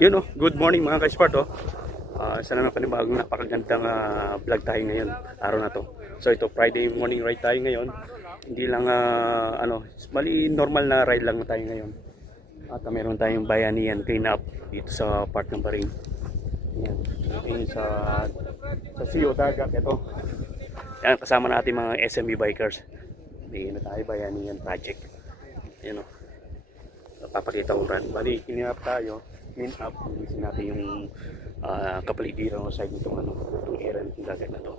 Yun oh, good morning mga ka-sport oh. Isa na panibagong napakagandang vlog tayo ngayon, araw na to. So ito, Friday morning ride tayo ngayon. Hindi lang bali normal na ride lang na tayo ngayon. At meron tayong bayanihan clean up dito sa part ng Barin. Yan, yung sa Sio Dagat ito. Yan, kasama natin mga SMB bikers. Hindi na tayo bayanihan project. Yan oh. Papakita ko rin. Bali, clean up tayo. Clean up. Bilisin natin yung kapaligiran o side nitong itong area ng dagat na to.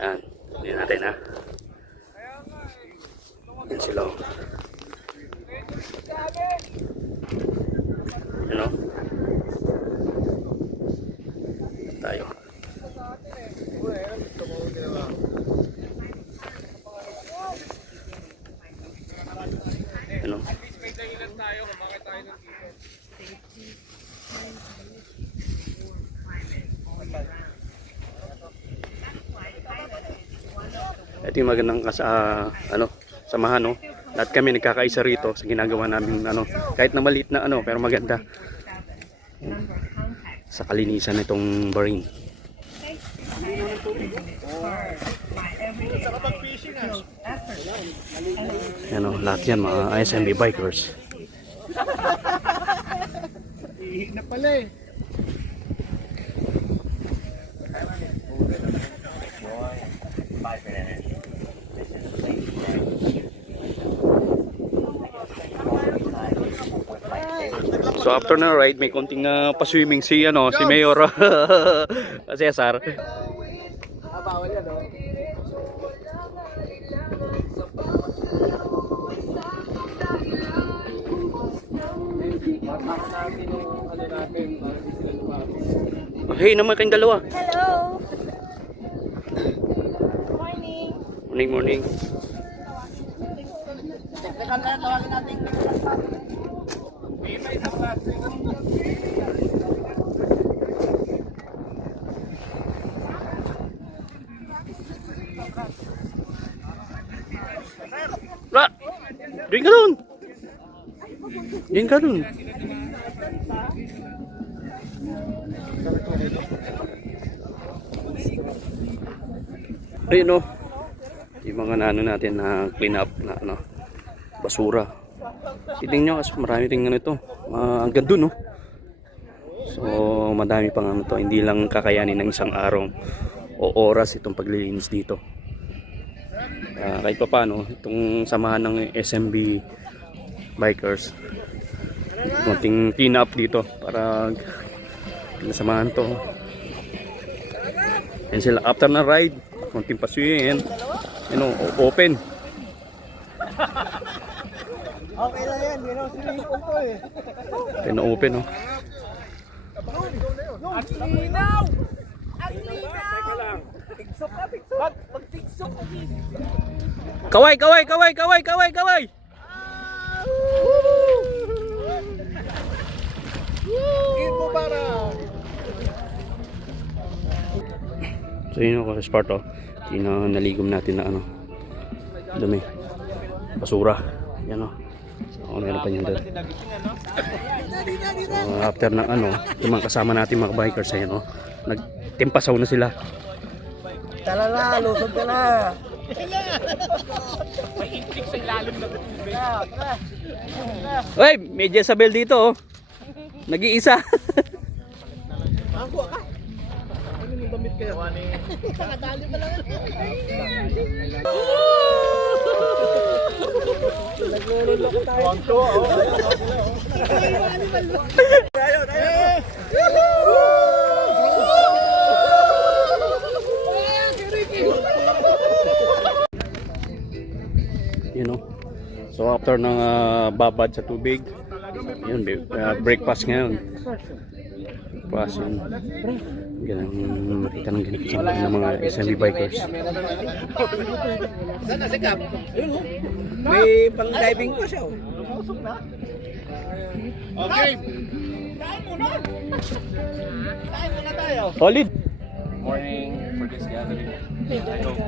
Yan. Yan natin ha. Yan sila. Yan o. Tayo. Yan o. Ito yung magandang samahan no. Lahat kami nagkakaisa rito sa ginagawa namin kahit na maliit na pero maganda. Sa kalinisan nitong Barin. Lahat yan mga SMB bikers. Na pala eh. So after na ride, may konting pa-swimming si si Mayor Cesar. Bawal yan oh. Hey naman kayong dalawa. Hello. Morning. Morning, morning. Tawagin natin. Ra! Doon ka doon! Doon ka doon! Ayun o. Yung mga natin na clean up na basura. Tingnan nyo kasi marami tingnan ito. Hanggang dun no. So madami pang to. Hindi lang kakayanin ng isang araw o oras itong paglilinis dito. Kahit pa paano itong samahan ng SMB bikers, konting clean up dito para pinasamahan to. And sila after na ride, konting paswihin, open. Okay lang yan, hindi naman swimming pool to eh. Open oh. Ang linaw! Ang linaw! Tigsok na, tigsok! Mag-tigsok na din! Kaway, kaway, kaway, kaway, kaway, kaway! Gin mo para! So yun ako sa spot oh. Naligom natin na dumi. Basura. Yan oh. Meron pa niyan doon. After ng yung mga kasama natin mga bikers ayan nagtimpasaw na sila. Tara na, lusog ka na! Uy, may Jezabel dito oh. Nag-iisa. Ako ka! Ano yung damit kayo? Nakadali pa lang. Naglulunok tayo. Wanto oh. Tayo, tayo. So after ng babad sa tubig, yun, breakfast ngayon. Breakfast yun. Ganang makita ng ganito ng mga SMB bikers. Saan na si Cap? May pang diving pa siya. Okay. Kain muna. Kain muna tayo. Solid! Morning for this gathering. I hope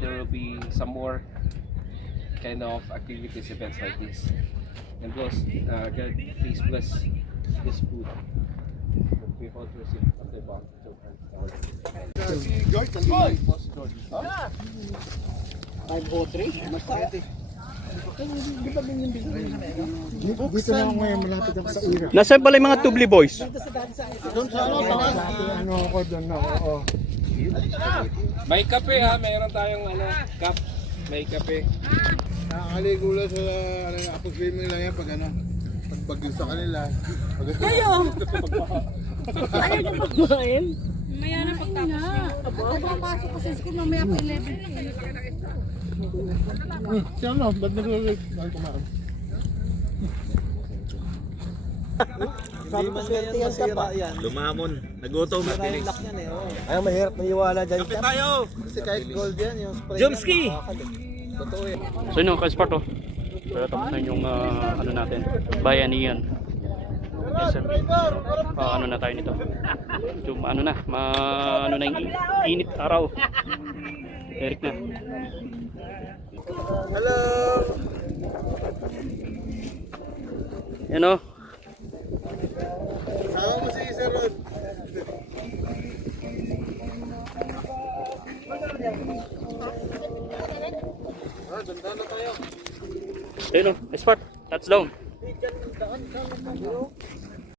there will be some more kind of activities, events like this. And plus, God, please bless this food. The people to receive after bomb. Si George, nandito. Boss George. 503? Masakit eh. Dito na ako ngayon, malapit ako sa Ira. Nasaan pala yung mga Tubli boys? Doon sa ano, taas. Dati ano ako doon na, oo. May kape ha, meron tayong cup. May kape. Nakakaligo lang sa ano, apog-swimming lang yan pag ano. Pag bagyo sa kanila. Kayo! Ayaw niyo pagkuhain? Mamaya na pagtapos niyo. Papasok ko sa school mamaya pa 11. Si ano, ba't nag-ulit? Ay, kumain. Sabi ko swerte yan ka pa. Lumamon. Nagutom na tinis. Ay, mahirap maniwala dyan. Kape tayo! Kasi kahit gold yan, yung spray. Jomski! Totoo yan. So yun ka-sport oh. Pero tapos na yung ano natin, bayanihan. SM. Ano na tayo nito. Medyo ano na, ano na yung init araw. Eric na. Hello! Yan oh. Sama mo si Sir Rod. Ganda na tayo. Ayun oh, sport. Touchdown.